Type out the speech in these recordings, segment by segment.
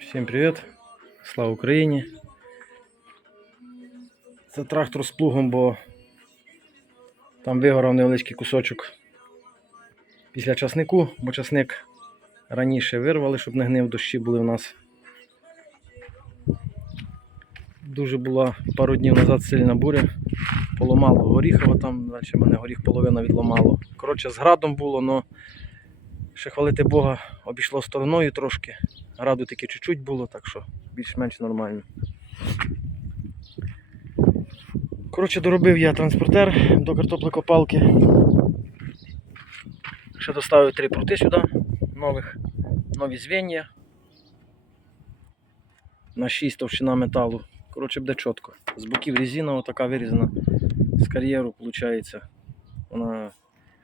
Всім привіт! Слава Україні! Це трактор з плугом, бо там вигорав невеличкий кусочок після часнику, бо часник раніше вирвали, щоб не гнив дощі були у нас. Дуже була пару днів назад сильна буря. Поламало горіхово там, далі мене горіх половина відламало. Коротше, з градом було, але ще хвалити Бога обійшло стороною трошки. Граду таки чуть-чуть було, так що більш-менш нормально. Коротше, доробив я транспортер до картоплекопалки. Ще доставив три прути сюди, нових, нові звенья. На 6 товщина металу. Коротше, буде чітко. З боків резина така вирізана. З кар'єру, виходить. Вона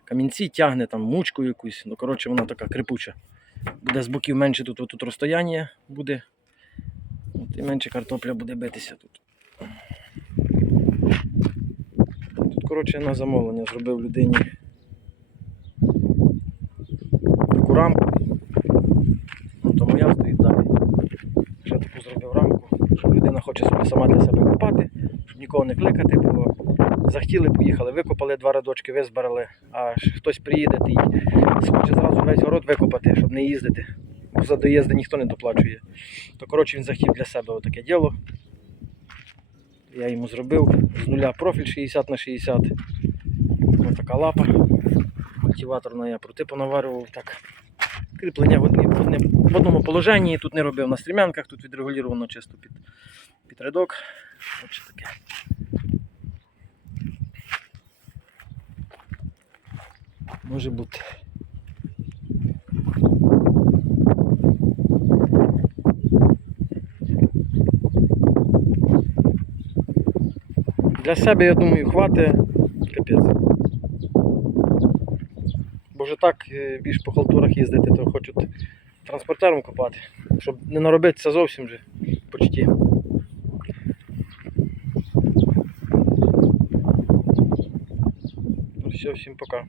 камінці тягне, там мучку якусь. Ну, коротше, вона така крипуча. Буде з боків менше тут, тут розстояння буде. От і менше картопля буде битися тут. Тут, коротше, на замовлення зробив людині таку рамку. Ну, то моя стоїть далі. Ще таку зробив рамку, щоб людина хоче сама для себе копати, щоб нікого не кликати, бо захотіли, поїхали, викопали два радочки, визбирали, а хтось приїде і схоче зразу весь город викопати, щоб не їздити. Бо за доїзди ніхто не доплачує. То коротше він захотів для себе отаке діло. Я йому зробив з нуля профіль 60 на 60. Ось така лапа. Активаторна я прути понаварював так. Кріплення в, одні, в, одні, в одному положенні, тут не робив на стрімянках, тут відрегулювано чисто під, під рядок. Отже таке. Може бути. Для себе, я думаю, хватить капець. Бо вже так е, більш по халтурах їздити, то хочуть транспортером копати, щоб не наробитися зовсім вже почті. Ну все, всім пока.